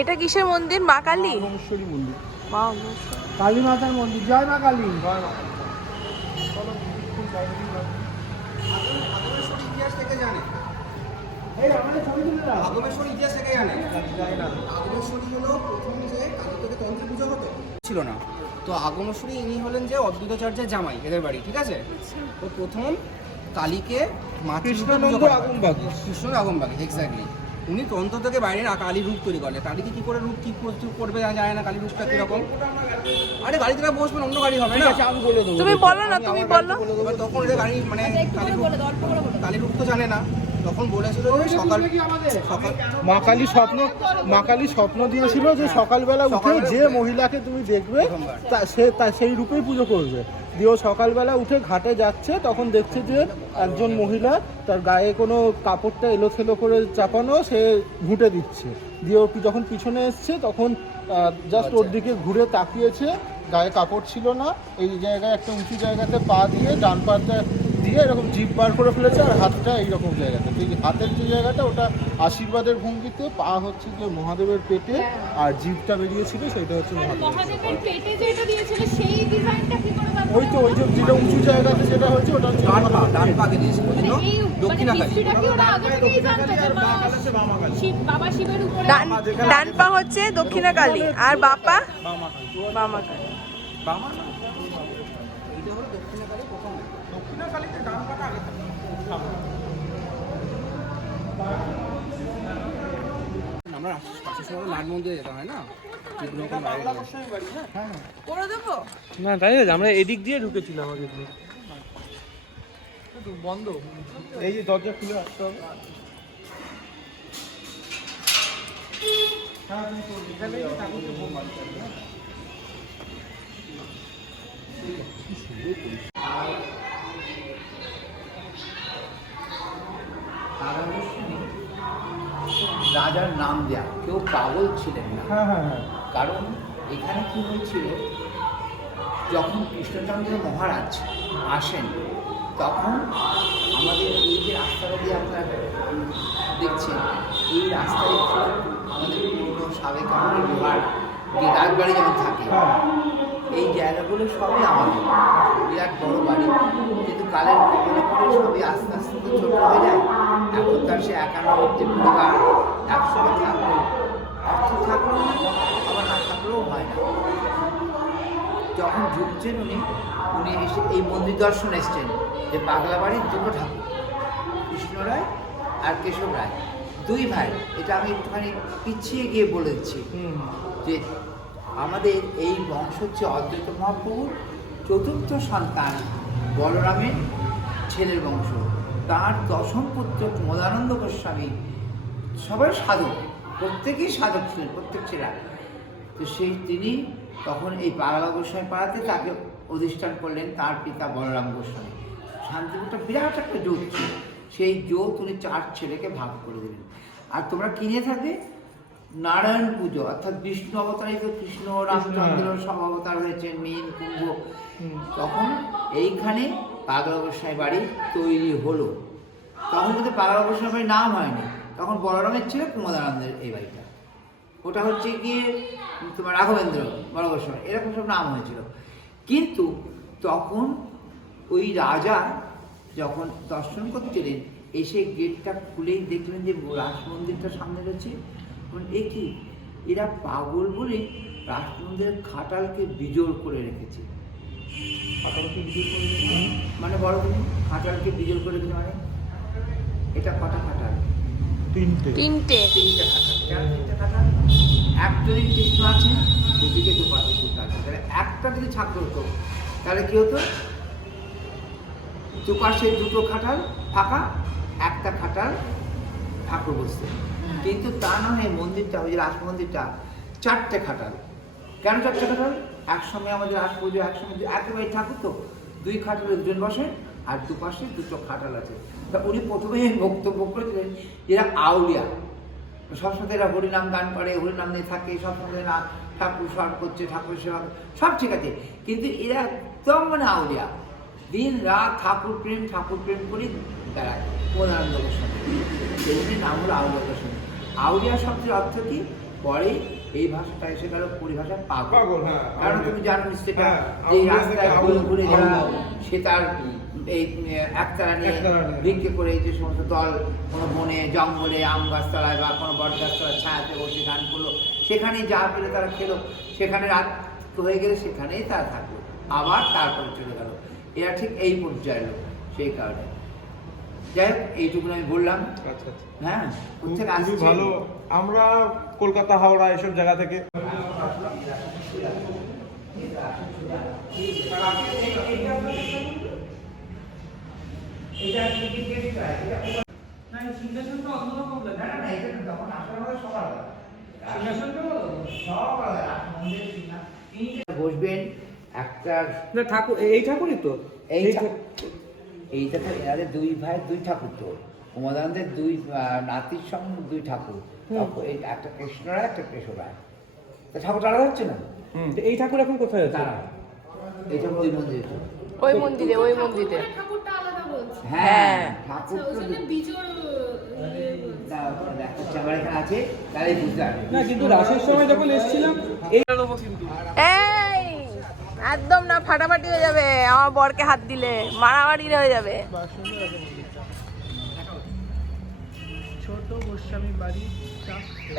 এটা কিসের মন্দির? মা কালী? আগমেশ্বরী মন্দির, মা অগ্নেশ্বরী। কালী মাতার মন্দির। জয় মা কালী। জয় মা। আগমেশ্বরী ইতিহাস থেকে জানে, এই আমাদের ছবি তুলে দাও। আগমেশ্বরী ইতিহাস থেকে জানে। আগমেশ্বরী হলো প্রথম যে কালী থেকে তন্ত্র পুজো হতো ছিল না, তো আগমেশ্বরী ইনি হলেন যে অদ্বৈতাচার্যের জামাই, এদের বাড়ি, ঠিক আছে। তো প্রথম কালীকে কৃষ্ণানন্দ আগমবাগী। কৃষ্ণ আগমবাগী, এক্স্যাক্টলি। উনি তন্ত্র থেকে বাইরে কালী রূপ তৈরি করলেন। কালীকে কি করে রূপ, কি করবে জানে না, কালী রূপটা কিরকম। আরে গাড়িতে বসবেন, অন্য গাড়ি হবে না, আমি বলে দেবো। তুমি বলো না, তুমি বলো। এবার তখন এটা গাড়ি মানে কালী রূপ তো জানে না, তখন বলেছিল যে সকাল মা কালী স্বপ্ন দিয়েছিল যে সকালবেলা উঠে যে মহিলাকে তুমি দেখবে সেই রূপেই পুজো করবে। দিয়ে ও সকালবেলা উঠে ঘাটে যাচ্ছে, তখন দেখছে যে একজন মহিলা তার গায়ে কোনো কাপড়টা এলোথেলো করে চাপানো, সে ঘুঁটে দিচ্ছে। দিয়ে ও যখন পিছনে এসছে তখন জাস্ট ওর দিকে ঘুরে তাকিয়েছে, গায়ে কাপড় ছিল না, এই জায়গায় একটা উঁচু জায়গাতে পা দিয়ে ডান পাটা দিয়ে এরকম জিভ বার করে ফেলেছে, আর হাতটা এইরকম জায়গাতে। তো এই হাতের যে জায়গাটা ওটা আশীর্বাদের ভঙ্গিতে, পা হচ্ছে যে মহাদেবের পেটে, আর জিভটা বেরিয়েছিল সেটা হচ্ছে মহাদেবের পেটে যেটা দিয়েছিল সেই ডিজাইনটা কি করে ওই তো ওই যে যেটা উঁচু জায়গাতে যেটা হচ্ছে ওটা হচ্ছে ডান পাকে দিয়েছিল দক্ষিণা কালী। হিস্ট্রিটা কি ওরা আগে থেকেই জানতো যে শিব, বাবা শিবের উপরে ডান পা হচ্ছে দক্ষিণা কালী আর বাপা বামা কালী। বামা না, এটা হলো দক্ষিণা কালী প্রথম। দক্ষিণা কালীতে ডান পাটা আগে থাকে। আমরা পাশের সময় নাট মন্দিরে যেতে হয় না, করে দেবো? না তাই আছে, আমরা এদিক দিয়ে ঢুকেছিলাম আগে বন্ধ। এই যে দরজা খুলে আসতে হবে। রাজার নাম দেয়া, কেউ পাগল ছিলেন না। হ্যাঁ হ্যাঁ হ্যাঁ। কারণ এখানে কি হয়েছিল, যখন কৃষ্ণচন্দ্র মহারাজ আসেন তখন আমাদের এই যে রাস্তাটা দিয়ে আপনারা দেখছেন, এই রাস্তায় ছিল আমাদের পুরনো সাবেক আমাদের লোহার যে রাজবাড়ি যেমন থাকে, এই জায়গাগুলো সবই আমাদের বিরাট বড় বাড়ি। কিন্তু কালের কবলে পড়ে সবই আস্তে আস্তে তো ছোট হয়ে যায়। এখনকার সে 91টি পরিবার একসঙ্গে থাকলো, অর্থ থাকলেও না, আবার না থাকলেও হয় না। যখন ঢুকছেন উনি এসে এই মন্দির দর্শন এসছেন যে পাগলা বাড়ির দুটো ঠাকুর, কৃষ্ণ রায় আর কেশব রায়, দুই ভাই। এটা আমি একটুখানি পিছিয়ে গিয়ে বলে দিচ্ছি যে আমাদের এই বংশ হচ্ছে অদ্বৈত মহাপ্রভুর চতুর্থ সন্তান বলরামের ছেলের বংশ। তার দশম পুত্র প্রমোদানন্দ গোস্বামী সবাই সাধক, প্রত্যেকেই সাধক ছিলেন, প্রত্যেক ছেলেরা। তো তিনি তখন এই পাগলা গোস্বামী পাড়াতে তাকে অধিষ্ঠান করলেন তার পিতা বলরাম গোস্বামী। শান্তিপুরটা বিরাট একটা জোট ছিল, সেই জোট উনি 4 ছেলেকে ভাগ করে দিলেন। আর তোমরা কিনে থাকবে নারায়ণ পুজো, অর্থাৎ বিষ্ণু অবতারিত কৃষ্ণ রামচন্দ্র সব অবতার হয়েছে, নীল কুম্ভ। তখন এইখানে পাগলা গোস্বামী বাড়ি তৈরি হলো। তখন কিন্তু পাগলা গোস্বামী বাড়ির নাম হয়নি, তখন বলরামের ছিল প্রমোদানন্দের এই বাড়িটা। ওটা হচ্ছে গিয়ে তোমার রাঘবেন্দ্র বড় গোস্বামী, এরকম সব নাম হয়েছিল। কিন্তু তখন ওই রাজা যখন দর্শন করছিলেন, এসে গেটটা খুলেই দেখলেন যে রাস মন্দিরটা সামনে রয়েছে। এ কি, এরা পাগল বলে রাস মন্দিরের খাটালকে বিজোড় করে রেখেছে। খাটালকে বিজোড় করে রেখেছে মানে বড় দিন খাটালকে বিজোড় করে রেখেছে মানে এটা কটা খাটাল? তিনটে খাটাল। কেন 3টে খাটাল? একজনই কৃষ্ণ আছে, দুদিকে দুপাশে দুটো আছে। তাহলে একটা যদি ছাত্র হতো তাহলে কি হতো, দুপাশে দুটো খাটাল ফাঁকা, একটা খাটাল ঠাকুর বসতে। কিন্তু তা নয়, মন্দিরটা ওই যে রাস মন্দিরটা 4টে খাটাল। কেন 4টে খাটাল? একসঙ্গে আমাদের রাস পুজো একসঙ্গে একেবারে ঠাকুর তো 2 খাটালে 2জন বসে, আর দুপাশে 2টো খাটাল আছে। তা উনি প্রথমে বক্তব্য করেছিলেন এরা আউলিয়া, সবসময় এরা হরিনাম গান করে, হরিনাম নিয়ে থাকে, সবসময় না ঠাকুর স্মরণ করছে, ঠাকুর সেবা, সব ঠিক আছে, কিন্তু এরা একদম মানে আউলিয়া, দিন রাত ঠাকুর প্রেম করে বেড়ায়। প্রধানন্দ গোস্বামী, সেই নাম হলো আউলিয়া গোস্বামী। আউলিয়া শব্দের অর্থ কি? পরে এই ভাষাটা এসে গেল পরিভাষা পাগল। পাগল, হ্যাঁ। কারণ তুমি জানো নিশ্চয়ই হ্যাঁ, যে আউলিয়া রাস্তায় থেকে ঘুরে ঘুরে যারা আউলিয়া। সে তার এই একতারা নিয়ে একতারা নিয়ে। ভিক্ষে করে যে সমস্ত দল কোনো বনে জঙ্গলে আম গাছতলায় বা কোনো বট গাছতলায় ছায়াতে বসে গান করলো, সেখানেই যা পেলে তারা খেলো, সেখানে রাত হয়ে গেলে সেখানেই তারা থাকলো, আবার তারপরে চলে গেল। এরা ঠিক এই পর্যায়ের লোক, সেই কারণে যাই হোক এইটুকুন আমি বললাম। আচ্ছা আচ্ছা, হ্যাঁ, কোথেকে খুবই আসছে? ভালো। আমরা কলকাতা, হাওড়া এসব জায়গা থেকে বসবেন একটা না ঠাকুর, এই ঠাকুরই তো এইটা তো এনাদের দুই ভাই দুই ঠাকুর তো, উমাদানদের দুই নাতির সঙ্গে দুই ঠাকুর, এই একটা কৃষ্ণরায় একটা কেশরায়, তা ঠাকুর আলাদা হচ্ছে না। এই ঠাকুর এখন কোথায় আছে? তারা এই ঠাকুর ওই মন্দিরে তো। ওই মন্দিরে, ওই মন্দিরে। ঠাকুরটা আলাদা বলছে। হ্যাঁ আচ্ছা, ঠাকুর ওই তো জন্য বিজোড় দেখাচ্ছে আমার এখানে আছে, তাই বুঝতে পারবে। না কিন্তু রাসের সময় যখন এসেছিলাম এই এই একদম না, ফাটাফাটি হয়ে যাবে আমার বরকে হাত দিলে, মারামারি হয়ে যাবে। ছোট গোস্বামী বাড়ি।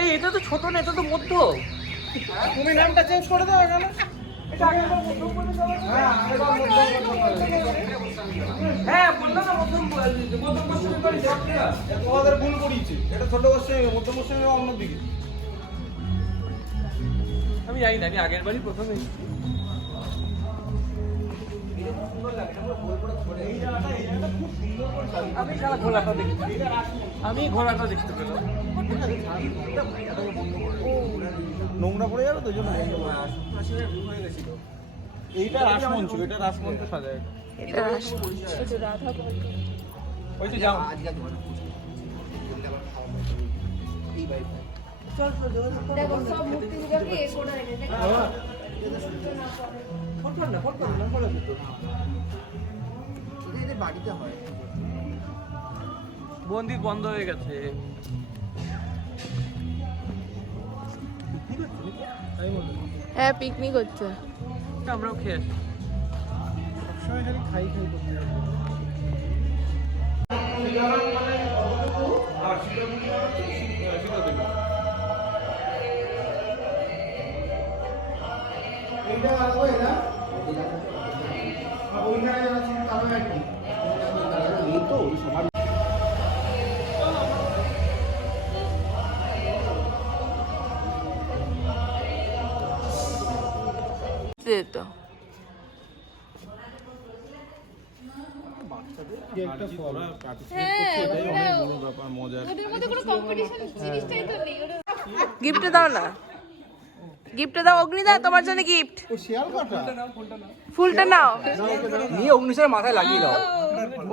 এই এটা তো ছোট না, এটা তো মধ্য। তুমি নামটা চেঞ্জ করে দাও এখানে। হ্যাঁ বললাম না মধ্যম গোস্বামী বাড়ি যাত্রা। তোমাদের ভুল করিয়েছি, এটা ছোট গোস্বামী, মধ্যম গোস্বামী অন্যদিকে। আমি জানি না, আমি আগের বাড়ি প্রথমে এসেছি। আমি সারা ঘোড়াটা দেখতে, আমি ঘোড়াটা দেখতে পেলাম। নোংরা পড়ে যাবে তো, জন্য এইটা রাসমঞ্চ, এটা রাসমঞ্চ সাজায়। এটা রাধা ওই যে যাও। দেখো সব মূর্তিগুলোকে এ করে এনে দেখো। এদের বাড়িতে হয়। মন্দির বন্ধ হয়ে গেছে। হ্যাঁ, পিকনিক হচ্ছে। আমরাও খেয়ে আসি। সবসময় খালি খাই খাই করতে হবে। এইটা ওই না ওইখানে আছে তাহলে আর কি এই তো সবার তো একটা ফল হ্যাঁ, ব্যাপার মজা। ওদের মধ্যে কোনো কম্পিটিশন জিনিসটাই তো নেই। গিফট দাও না, গিফট দাও। অগ্নিদা তোমার জন্য গিফট। ও শিয়াল কাটা ফুলটা নাও। নিয়ে অগ্নিশের মাথায় লাগিয়ে দাও।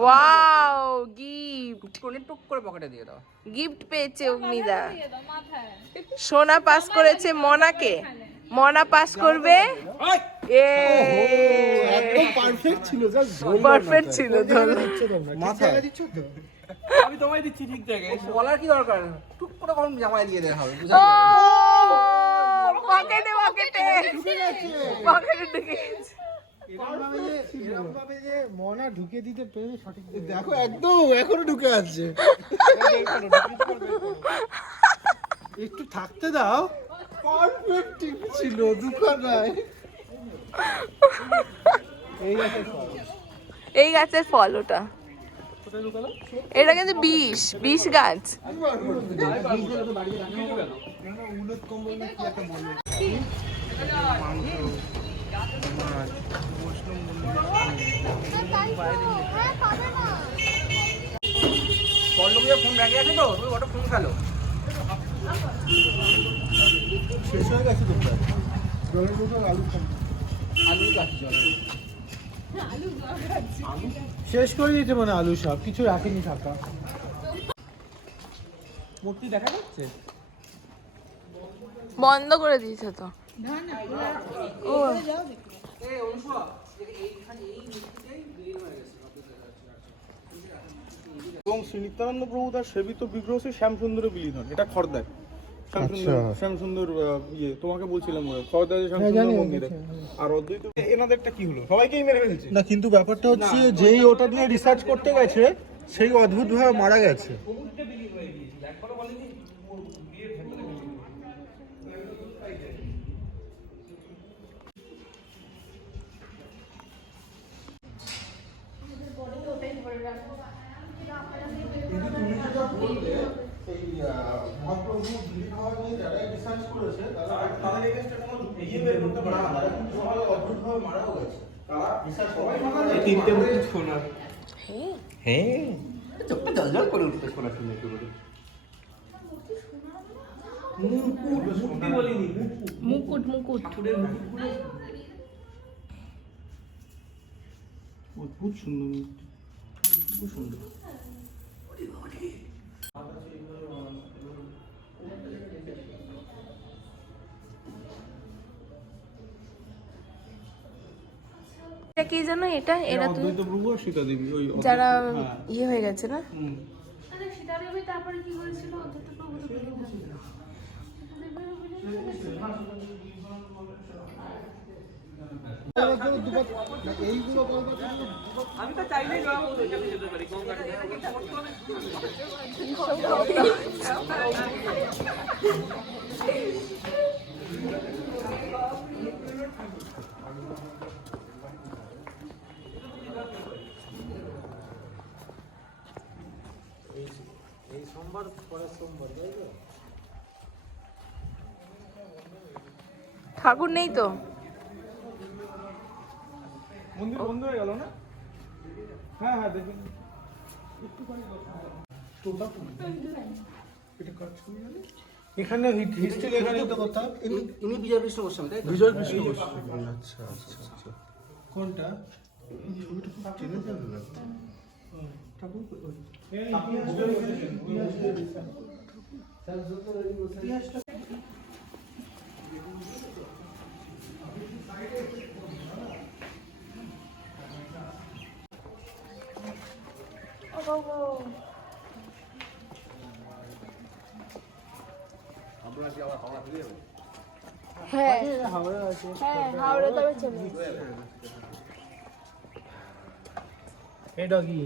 Wow, gift. কোনে টুক করে পকেটে দিয়ে দাও। গিফট পেয়েছে অগ্নিদা। দিয়ে দাও মাথায়। সোনা পাস করেছে মনাকে, মনা পাস করবে। একদম পারফেক্ট ছিল, জাস্ট পারফেক্ট ছিল তো। মাথায় দিচ্ছ তো? আমি তোমায় দিচ্ছি ঠিক জায়গায়। বলার কি দরকার? টুক করে কখন জামায় দিয়ে দেওয়া হবে। ও পকেটে পকেটে পকেটে ঢুকে গেছে। এরকমভাবে যে মনা ঢুকে দিতে পেরে সঠিক, দেখো একদম এখনো ঢুকে আছে। একটু থাকতে দাও। পারফেক্ট ছিল, দুখানায়। এই আছে ফল। এই গাছের ফল ওটা। এটা কিন্তু 20 গাছ। উলট কম্বল না কি একটা বলে। পল্লবীর ফোন রেখে আছে তো, তুমি ওটা ফোন খেলো। শেষ হয়ে গেছে তো প্রায়। জলের বোতল, আলু খাবো। আলু গাছ জল। শেষ করে দিয়েছে মানে আলু সব কিছু রাখেনি থাকা। মূর্তি দেখা যাচ্ছে? বন্ধ করে দিয়েছে তো। ও এবং শ্রী নিত্যানন্দ প্রভু তার সেবিত বিগ্রহ শ্রী শ্যামসুন্দরে বিলীন হন। এটা খর্দায়। আচ্ছা। শ্যামসুন্দর ইয়ে তোমাকে বলছিলাম খবরদার শ্যামসুন্দর মন্দিরে আর অদ্বৈত এনাদেরটা কি হলো সবাইকেই মেরে ফেলছে না কিন্তু ব্যাপারটা হচ্ছে যেই ওটা নিয়ে রিসার্চ করতে গেছে সেই অদ্ভুতভাবে মারা গেছে। কিন্তু তুমি যেটা বললে এই মহাপ্রভু দিলীপ হওয়া নিয়ে যারা রিসার্চ করেছে তাদের এগেইনস্টে কোনো ইয়ে বের করতে পারে না, তারা কিন্তু সবাই অদ্ভুতভাবে মারাও গেছে। তারা রিসার্চ সবাই মারা যায়। তিনটে মুখে শোনা হ্যাঁ হ্যাঁ চোখটা জল জল করে উঠতে শোনা শুনে একটু করে মুকুট বলিনি মুকুট মুকুট ঠাকুরের মুকুটগুলো অদ্ভুত সুন্দর মূর্তি, খুব সুন্দর। এটা কি জানো এটা এরা তো অদ্বৈত প্রভু আর সীতা দেবী ওই যারা ইয়ে হয়ে গেছে না আরে সীতাদেবী তারপরে কি করেছিল অদ্বৈত প্রভু তো বেরিয়ে থাকবে। ঠাকুর নেই তো মন্দির বন্ধ হয়ে গেল না? হ্যাঁ হ্যাঁ দেখুন এখানে হিস্ট্রি লেখা যেত কোথাও? ইনি বিজয় কৃষ্ণ গোস্বামী তাই তো? বিজয় কৃষ্ণ গোস্বামী। আচ্ছা আচ্ছা আচ্ছা। কোনটা? ছবিটা খুব চেনে যাবে না। হ্যাঁ হ্যাঁ হাওড়া তবে চলে এটা কি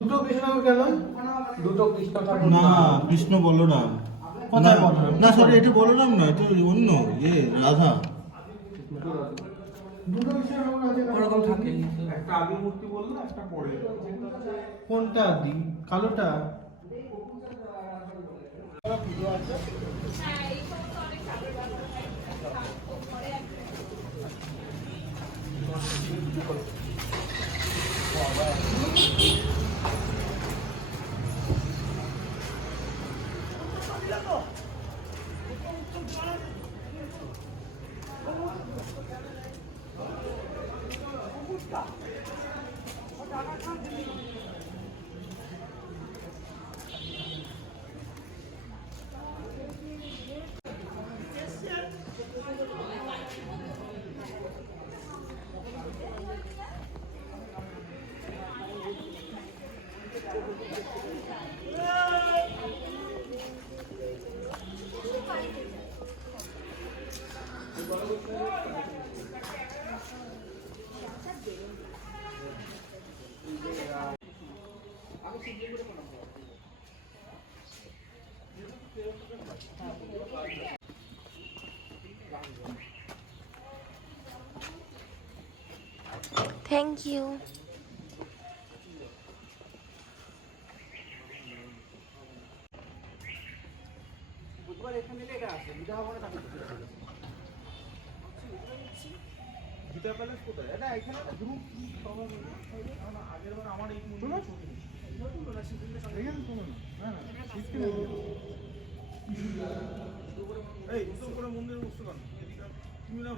দুটো কৃষ্ণ কেন? দুটো কৃষ্ণ না, কৃষ্ণ বলো না। না সরি, এটা বললাম না, এটা অন্য ইয়ে রাধা। দুটো কৃষ্ণ আছে ওরকম থাকে। একটা আদি মূর্তি বললো একটা পরে কোনটা আদি? কালোটা? থ্যাংক ইউ গীতা প্যালেস কোথায়? এটা এখানে একটা গ্রুপ সবার আগের বার আমার এই মন্দিরে ছবি নেই। এখানে শোনো না, হ্যাঁ এই উত্তম করে মন্দিরে বসতে পারো তুমি না